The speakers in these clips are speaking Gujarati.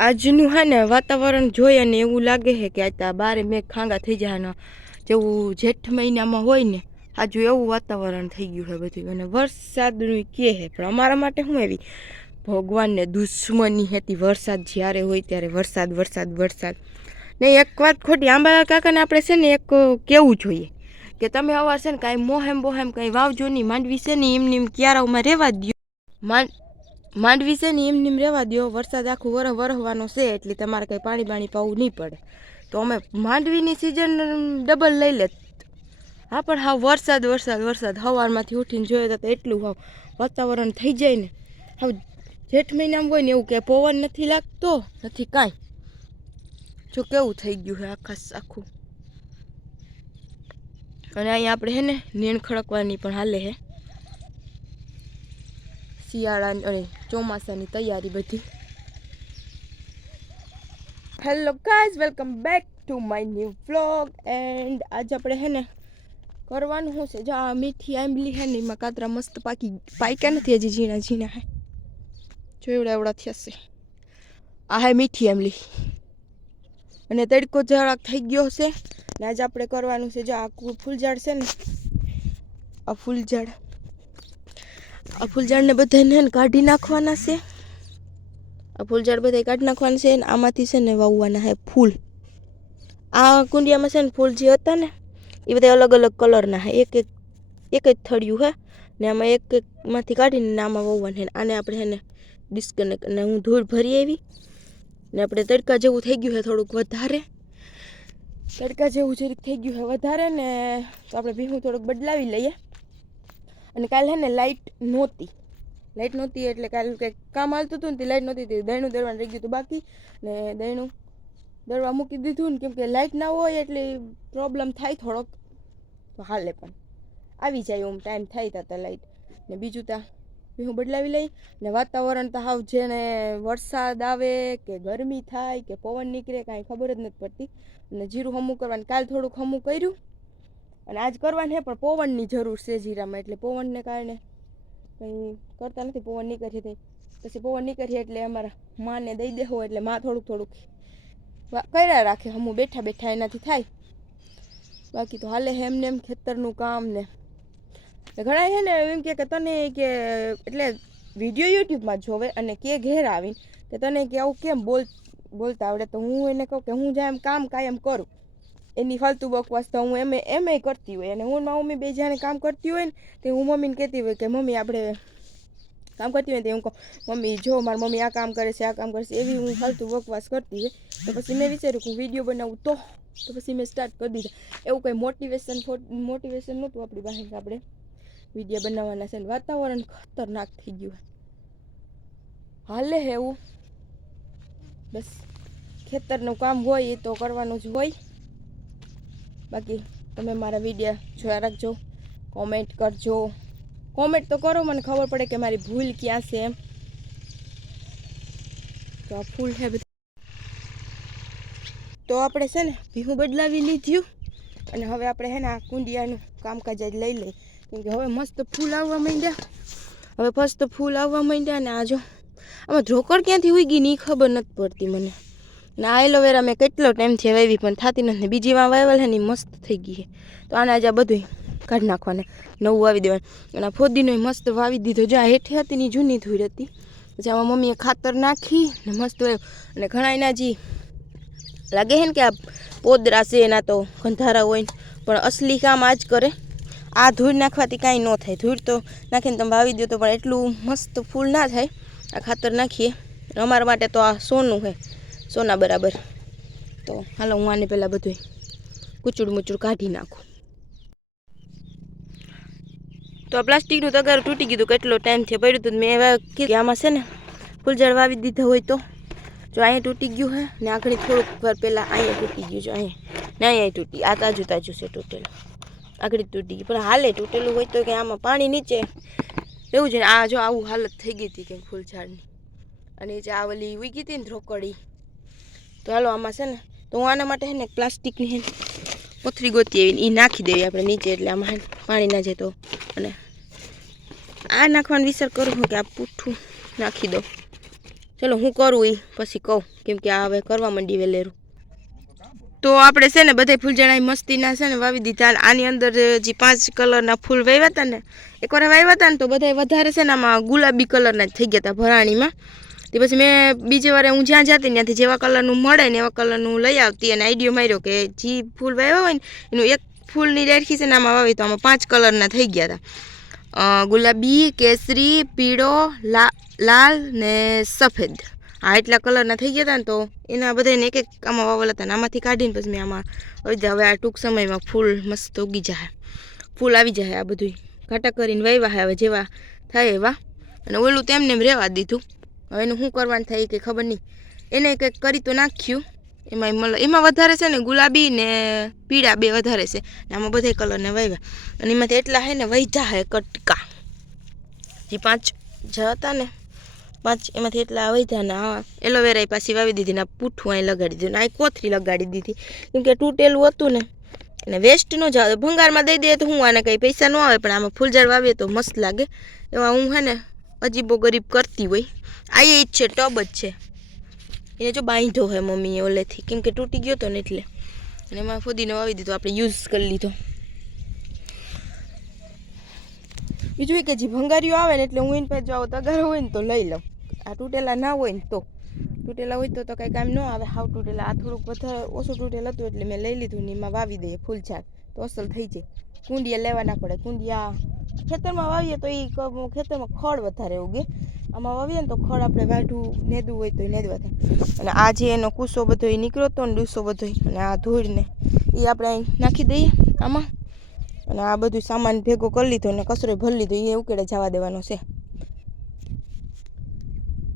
આજનું હે ને વાતાવરણ જોઈ અને એવું લાગે છે કે આ બારે મેઘ ખાંગા થઈ જાય જેવું જેઠ મહિનામાં હોય ને આજુ એવું વાતાવરણ થઈ ગયું છે બધું. અને વરસાદનું કહે છે પણ અમારા માટે શું એવી ભગવાનને દુશ્મની હતી વરસાદ જ્યારે હોય ત્યારે વરસાદ વરસાદ વરસાદ ને. એક વાત ખોટી, આંબાલાલ કાકાને આપણે છે ને એક કેવું જોઈએ કે તમે અવાર છે ને કાંઈ મોહેમ બોહેમ કંઈ વાવજો નહીં, માંડવી છે ને એમને એમ ક્યારાઓમાં રહેવા દો, માંડવી છે ને એમને એમ રહેવા દો, વરસાદ આખું વરહવાનો છે એટલે તમારે કંઈ પાણી બાણી પાવું નહીં પડે. તો અમે માંડવીની સિઝન ડબલ લઈ લેત. હા પણ હા વરસાદ વરસાદ વરસાદ સવારમાંથી ઉઠીને જોયો તો એટલું હાવ વાતાવરણ થઈ જાય ને હાવ જેઠ મહિનામાં હોય ને એવું કે પવન નથી લાગતો નથી કાંઈ. જો કેવું થઈ ગયું છે આખું. અને અહીંયા આપણે હે ને નીણ ખડકવાની પણ હાલે હે, શિયાળાની અને ચોમાસાની તૈયારી બધી. Hello guys, welcome back to my new vlog. And આજે આપણે હે ને કરવાનું શું છે, જો આ મીઠી આંબલી હે ને એમાં કાતરા મસ્ત પાક્યા નથી હજી, ઝીણા ઝીણા હે, જો એવડા થયા છે. આ હે મીઠી આંબલી અને તડકો જરાક થઈ ગયો છે ને આજે આપણે કરવાનું છે, જો આ ફૂલઝાડ છે ને આ ફૂલઝાડને બધાને કાઢી નાખવાના છે. આ ફૂલઝાડ બધા કાઢી નાખવાના છે ને આમાંથી છે ને વાવવાના છે ફૂલ. આ કુંડિયામાં છે ને ફૂલ જે હતા ને એ બધા અલગ અલગ કલરના છે, એક જ થળિયું હે ને આમાં એકમાંથી કાઢીને આમાં વાવવાના છે. આને આપણે છે ને ડિસ્કનેક્ટ અને હું ધૂળ ભરી આવી ને આપણે તડકા જેવું થઈ ગયું છે થોડુંક વધારે, તડકા જેવું જરીક થઈ ગયું છે વધારે ને તો આપણે ભીનું થોડુંક બદલાવી લઈએ. અને કાલે હે ને લાઇટ નહોતી એટલે કાલે કંઈક કામ હાલતું હતું ને તે લાઇટ નહોતી, તે દહીંનું દળવાનું રહી ગયું હતું બાકી ને દહીંનું દળવા મૂકી દીધું ને, કેમ કે લાઇટ ના હોય એટલે પ્રોબ્લેમ થાય થોડોક, તો હાલે પણ આવી જાય એમ ટાઈમ થાય ત્યાં લાઇટ ને. બીજું ત્યાં ભીનું બદલાવી લઈ ને વાતાવરણ તો હાવ જેને વરસાદ આવે કે ગરમી થાય કે પવન નીકળે કાંઈ ખબર જ નથી પડતી. અને જીરું હમું કરવાનું કાલ થોડુંક હમું કર્યું અને આજ કરવાનું હે પણ પવનની જરૂર છે જીરામાં, એટલે પવનને કારણે કંઈ કરતા નથી. પવન નીકળે થઈ પછી પવન નીકળીએ એટલે અમારા માને દઈ દેવો એટલે માં થોડુંક કર્યા રાખે હમું બેઠા બેઠા એનાથી થાય. બાકી તો હાલે હે એમને એમ ખેતરનું કામ ને. ઘણા છે ને એમ કે તને કે એટલે વિડીયો યુટ્યુબમાં જોવે અને કે ઘેર આવીને કે તને કે આવું કેમ બોલતા આવડે, તો હું એને કહું કે હું જેમ કામ કાયમ કરું એની ફાલતુ બકવાસ તો હું એમ કરતી હોય. અને હું મમ્મી બે જાણે કામ કરતી હોય ને તે હું મમ્મીને કહેતી હોય કે મમ્મી આપણે કામ કરતી હોય તો હું કહું મમ્મી જો મારી મમ્મી આ કામ કરે છે આ કામ કરે છે, એવી હું ફાલતુ બકવાસ કરતી હોય. તો પછી મેં વિચાર્યું કે હું વિડીયો બનાવું તો પછી મેં સ્ટાર્ટ કરી દીધા. એવું કંઈ મોટિવેશન નહોતું આપણી પાસે કે આપણે વિડીયો બનાવવાના છે. ને વાતાવરણ ખતરનાક થઈ ગયું હાલે હે એવું. બસ ખેતરનું કામ હોય એ તો કરવાનું જ હોય. બાકી તમે મારા વિડીયો જોયા રાખજો, કોમેન્ટ કરજો, કોમેન્ટ તો કરો મને ખબર પડે કે મારી ભૂલ ક્યાં છે એમ. તો આ ફૂલ છે બધું, તો આપણે છે ને ભીહું બદલાવી લીધું અને હવે આપણે છે ને આ કુંડિયાનું કામકાજ જ લઈ લઈએ, કેમ કે હવે મસ્ત ફૂલ આવવા માંડ્યા. અને આ જો આમાં ઢોકળ ક્યાંથી ઉગી ની ખબર નથી પડતી મને. ને આ એલોવેરા મેં કેટલો ટાઈમથી વાવી પણ થતી નથી. બીજી વાર વાવેલ છે ને મસ્ત થઈ ગઈ છે, તો આને આજે બધું કાઢી નાખવાને નવું વાવી દેવાનું. અને આ ફોદીનો મસ્ત વાવી દીધો, જો આ હેઠે હતી ની જૂની ધૂળ હતી, પછી આમાં મમ્મીએ ખાતર નાખી ને મસ્ત વાવ્યું. અને ઘણા એના જે લાગે છે ને કે આ પોદરા છે એના તો ગંધારા હોય પણ અસલી કામ આ જ કરે. આ ધૂળ નાખવાથી કાંઈ ન થાય, ધૂળ તો નાખીને તમે વાવી દો તો પણ એટલું મસ્ત ફૂલ ના થાય. આ ખાતર નાખીએ અમારા માટે તો આ સોનું છે, સોના બરાબર. તો હાલો હું આને પહેલાં બધું કૂચુડ કાઢી નાખું. તો આ પ્લાસ્ટિકનું તગારું તૂટી ગયું, કેટલો ટાઈમથી પડ્યું હતું. મેં કીધું આમાં છે ને ફૂલઝાડ વાવી દીધા હોય તો જો અહીંયા તૂટી ગયું હે ને આખડી થોડુંક વાર પહેલાં અહીંયા તૂટી ગયું છે, અહીંયા ને અહીંયા તૂટી. આ તાજું છે તૂટેલું, આખડી તૂટી ગયું પણ હાલે તૂટેલું હોય તો કે આમાં પાણી નીચે એવું છે ને. આ જો આવું હાલત થઈ ગઈ હતી કે ફૂલઝાડની, અને જે આ ઓલી ઉગી હતી ને ધ્રોકડી. તો હાલો આમાં છે ને તો હું આના માટે છે ને પ્લાસ્ટિકની પથરી ગોતી આવીને એ નાખી દેવી આપણે નીચે, એટલે આમાં પાણી ના જાય. તો અને આ નાખવાનો વિચાર કરું છું કે આ પૂઠું નાખી દઉં ચલો હું કરું એ પછી કહું, કેમ કે આ હવે કરવા માંડી વેલેરું. તો આપણે છે ને બધા ફૂલઝાડા મસ્તીના છે ને વાવી દીધા. આની અંદર જે 5 કલરના ફૂલ વાવ્યા હતા ને, એકવાર વાવ્યા હતા ને તો બધા વધારે છે ને આમાં ગુલાબી કલરના જ થઈ ગયા હતા ભરાણીમાં. તે પછી મેં બીજી વાર હું જ્યાં જતી ત્યાંથી જેવા કલરનું મળે ને એવા કલરનું લઈ આવતી અને આઈડિયો માર્યો કે જે ફૂલ વાવ્યા હોય ને એનું એક ફૂલની ડાળખી છે ને આમાં વાવી તો આમાં 5 કલરના થઈ ગયા હતા. ગુલાબી, કેસરી, પીળો, લાલ ને સફેદ. આ એટલા કલરના થઈ ગયા હતા ને તો એના બધાને એક એક આમાં વાવેલા હતા ને આમાંથી કાઢીને પછી મેં આમાં હવે આ ટૂંક સમયમાં ફૂલ મસ્ત ઉગી જાય, ફૂલ આવી જાય. આ બધું ઘાટા કરીને વાવ્યા હવે જેવા થાય એવા. અને ઓલું તેમને એમ રહેવા દીધું. હવે એનું શું કરવાનું થાય કે ખબર નહીં. એને કંઈક કરી તો નાખ્યું. એમાં વધારે છે ને ગુલાબી ને પીળા 2 વધારે છે ને આમાં બધા કલરને વાવ્યા. અને એમાંથી એટલા હે ને વૈધા હે કટકા, જે 5 જ હતા ને 5 એમાંથી એટલા વૈધા ને આ એલોવેરા પાછી વાવી દીધી ને પૂઠું અહીં લગાડી દીધું ને આ કોથરી લગાડી દીધી, કેમ કે તૂટેલું હતું ને એને વેસ્ટ ન જાવ. ભંગારમાં દઈ દે તો હું આને કંઈ પૈસા ન આવે, પણ આમાં ફૂલઝાડ વાવીએ તો મસ્ત લાગે. એવા હું હે ને અજીબો ગરીબ કરતી હોય. આ એ જ છે, ટબ જ છે. એને જો બાંધ્યો હોય મમ્મીએ ઓલેથી, કેમ કે તૂટી ગયો હતો ને એટલે. અને એમાં ફુદીનો વાવી દીધો, આપણે યુઝ કરી લીધો. બીજું કે જે ભંગારીઓ આવે ને એટલે હું એને પાસે જાઉં તગારો હોય ને તો લઈ લઉં. આ તૂટેલા ના હોય ને તો તૂટેલા હોય તો કંઈ કામ ન આવે. હાવ તૂટેલા આ થોડુંક વધારે ઓછું તૂટેલ હતું એટલે મેં લઈ લીધું ને એમાં વાવી દઈએ ફૂલઝાડ તો અસલ થઈ જાય. કુંડિયા લેવા ના પડે. કુંડિયા ખેતરમાં વાવીએ તો એ ખેતરમાં ખડ વધારે ઉગે. આમાં વાવીએ ને તો ખડ આપણે વાઢું નેદવું હોય તો એ નેદવા થાય. અને આ જે એનો કૂસો બધો એ નીકળ્યો હતો ને ડૂસો બધો અને આ ધૂળને એ આપણે અહીં નાખી દઈએ આમાં. અને આ બધું સામાન ભેગો કરી લીધો ને કચરો ભરી લીધો, એ ઉકેડે જવા દેવાનો છે.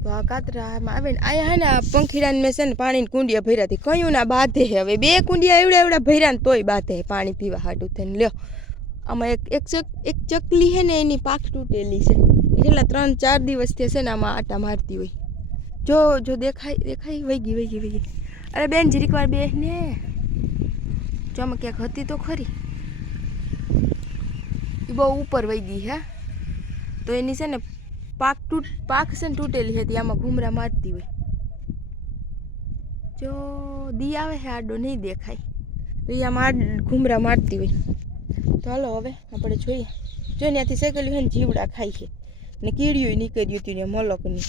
તો આ કાતરામાં આવે ને આયા હે ને આ પંખીડાને મેં છે ને પાણીની કુંડિયા ભર્યા હતી. કયું ના બાંધે હે. હવે 2 કુંડિયા એવડા ભર્યા ને તોય બાંધે પાણી પીવા હાટું થઈને. લ્યો આમાં એક ચકલી છે ને એની પાખ તૂટેલી છે. કેટલા 3-4 દિવસથી છે ને આમાં આટા મારતી હોય. જો દેખાય વહી ગઈ. અરે બેન જરીક વાર બે ને જો આમાં ક્યાંક હતી તો ખરી. એ બહુ ઉપર વહી ગઈ હે. તો એની છે ને પાક છે ને તૂટેલી હતી, આમાં ઘૂમરા મારતી હોય. જો દી આવે છે આડો નહીં દેખાય તો એ આમાં ઘૂમરા મારતી હોય. તો હાલો હવે આપણે જોઈએ. જો ત્યાંથી શેકેલું છે ને જીવડા ખાય છે ને કીડીયું નીકળ્યું હતું ને મલકની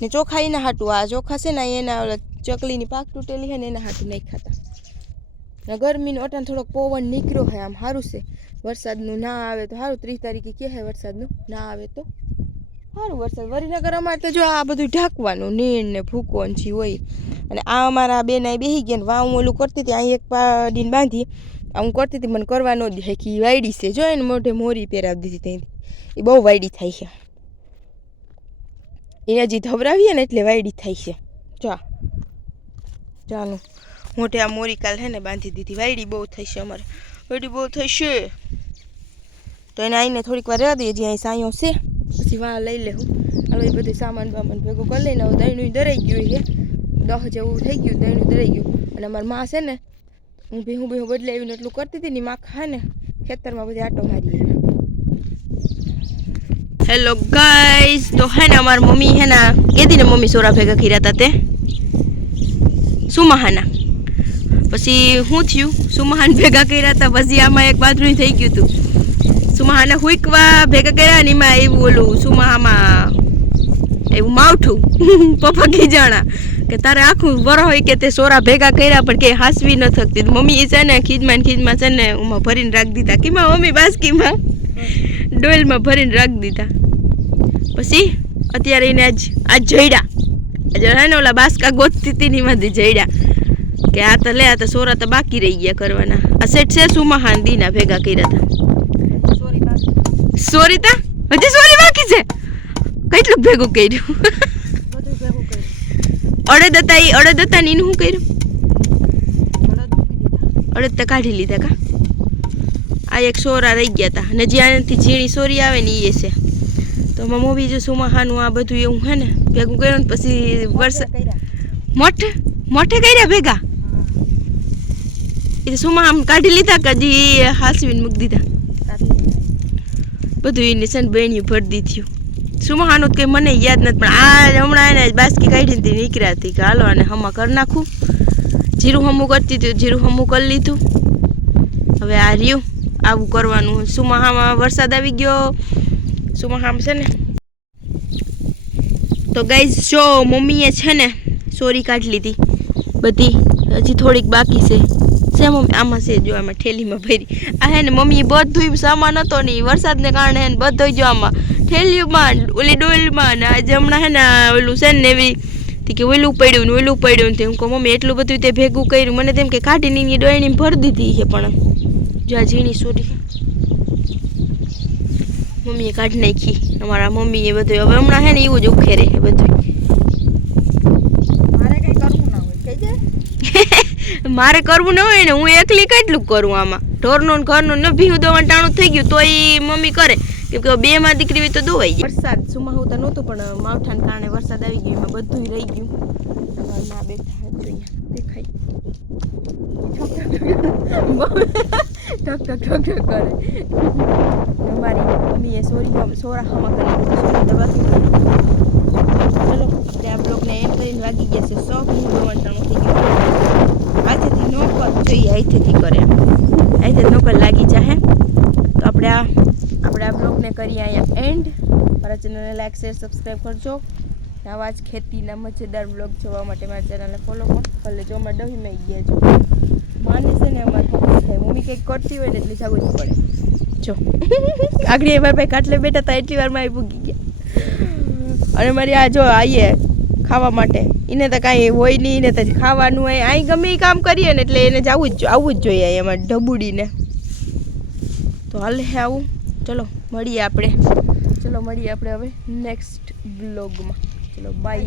ને ચોખા એના હાટું. આ ચોખા છે ને એના ઓલા ચકલીની પાક તૂટેલી છે ને એના હાટું નહીં ખાતા. ને ગરમીનો અટાણ થોડોક પવન નીકળ્યો છે, આમ સારું છે. વરસાદનું ના આવે તો સારું. 30 તારીખે કહે છે વરસાદનું, ના આવે તો સારું વરસાદ. વરીનગર અમારે તો જો આ બધું ઢાંકવાનું નીણ ને ભૂકો ને હોય. અને આ અમારા બેન બેસી ગયા ને વા હું ઓલું કરતી હતી. અહીં એક પાડીને બાંધી હું કરતી હતી, મને કરવા ન દે કે વાયડી છે. જો એને મોઢે મોરી પહેરાવી દીધી ત્યાંથી. એ બહુ વાયડી થાય છે. એને હજી ધવરાવીએ ને એટલે વાયડી થાય છે. ચાલો મોઢે આ મોરી કાલ છે ને બાંધી દીધી. વાયડી બહુ થઈ છે અમારે, વાયડી બહુ થઈ છે. તો એને આવીને થોડીક વાર રહેવા દઈએ. જ્યાં અહીં સાયો છે પછી વાં લઈ લે હું. હાલો એ બધું સામાન બામાન ભેગું કરી લઈને હવે દહીંનું દરાઈ ગયું છે. 10 જેવું થઈ ગયું, દહીંનું દરાઈ ગયું. અને અમારી માં છે ને હું ભીહું બદલાવીને એટલું કરતી હતી ને માં ખા ને ખેતરમાં બધી આટો મારી. હેલો ગાઈઝ, તો હે ને અમારી મમ્મી હે ને કેદી ને મમ્મી સોરા ભેગા કર્યા હતા તે સુમહાના. પછી શું થયું, સુમહાન ભેગા કર્યા હતા. પછી આમાં એક બાથરૂમ થઈ ગયું હતું. સુમહાને હુઈકવા ભેગા કર્યા ને એમાં એવું ઓલું સુમહામાં એવું માવઠું. પપ્પા ખીજાણા કે તારે આખું વર હોય કે તે સોરા ભેગા કર્યા પણ કે હાસવી ન થકતી. મમ્મી છે ને ખીજમાં છે ને ઉમાં ભરીને રાખી દીધા. કીમાં મમ્મી બાસ્કીમાં ડોલમાં ભરીને રાખી દીધા. પછી અત્યારે એને આજ જઈડા. આજે હે ને ઓલા બાસ્કા ગોતતી હતી ને એમાંથી જઈડા કે આ તો લે, આ તો સોરા તો બાકી રહી ગયા કરવાના. આ સેટ છે સુમહાન દીના ભેગા કર્યા હતા. સોરીતા હજી સોરી બાકી છે. કેટલું ભેગું કર્યું. અડદ હતા ને એનું શું કર્યું? અડદ તો કાઢી લીધા કા. આ એક સોરા રહી ગયા હતા ને જ્યાંથી ઝીણી સોરી આવે ને એ છે. તો મમ્મી જો સુમહાનું આ બધું એવું હે ને ભેગું કર્યું ને પછી વરસાદ મોઠે કર્યા ભેગા. એ સુમા આમ કાઢી લીધા કે હજી હાસવીને મૂકી દીધા. બધું એને છે ને બેણ્યું ભરી દીધું. સુમહાનું કંઈ મને યાદ નથી, પણ આ હમણાં એને બાસ્કી કાઢીને નીકળ્યા હતી કે હાલો અને હમા કરી નાખું. જીરું હમું કરતી હતી, જીરું હમું કરી લીધું. હવે આ રહ્યું આવું કરવાનું. સુમહામાં વરસાદ આવી ગયો. સુમહામ છે ને તો ગાઈઝ જો મમ્મીએ છે ને સોરી કાઢી લીધી બધી, હજી થોડીક બાકી છે. મમ્મી આમાં છે જો આમાં ઠેલીમાં ભરી. આ હે ને મમ્મીએ બધું સામાન હતો ને વરસાદને કારણે હે ને બધો જો આમાં ઠેલીમાં ઓલી ડોલમાં ને આજે હમણાં હે ને ઓલું છે ને એવી કે ઓલું પડ્યું ને ઓલું પડ્યું ને હું કહું મમ્મી એટલું બધું તે ભેગું કર્યું. મને તેમ કે કાઢીને એની ડોળીને ભરી દીધી છે, પણ જો આ ઝીણી સોરી મમ્મીએ કાઢી નાખી. અમારા મમ્મીએ બધું હવે હમણાં હે ને એવું જ ઉખેરે છે બધું. મારે કરવું ન હોય ને હું એકલી કેટલું કરું આમાં. ઢોરનું ઘરનું ન ભીહું દવાનું ટાણું થઈ ગયું તો એ મમ્મી કરે, કેમ કે બે માં દીકરી હોય તો દોવાઈ જાય. વરસાદ સુમાહું તો નહોતું પણ માવઠાને કારણે વરસાદ આવી ગયો, એમાં બધું રહી ગયું. માં બેઠા જોઈએ દેખાય ઠક ઠક ઠક ઠક કરે. અમારી મમ્મીએ સોરા હમા કરી દબાવી. ચલો આપણે આ બ્લોગને એન્ડ કરીને વાગી ગયા છે 100 દોવાનું થઈ ગયું. હાથેથી ન કર જોઈએ, હાથેથી કરે હાથે નોકર લાગી જાહે. તો આપણે આ બ્લોગને કરીએ અહીંયા એન્ડ. મારા ચેનલને લાઈક શેર સબસ્ક્રાઈબ કરજો. આવા જ ખેતીના મજેદાર બ્લોગ જોવા માટે મારા ચેનલને ફોલો પણ કરી લેજો. અમારે ડહીમાં ગયા છો માને છે ને અમારે થાય મમ્મી કંઈક કરતી હોય ને એટલે જવું જ પડે. જો આગળ મારા ભાઈ કાટલે બેઠા હતા એટલી વારમાં આવી પૂગી ગયા. અને મારી આ જો આવીએ ખાવા માટે, એને તો કાંઈ હોય નહીં, એને તો ખાવાનું હોય. અહીં ગમે એ કામ કરીએ ને એટલે એને આવવું જ જોઈએ એમાં ઢબુડીને. તો હાલ હે આવું. ચલો મળીએ આપણે હવે નેક્સ્ટ બ્લોગમાં. ચલો બાય.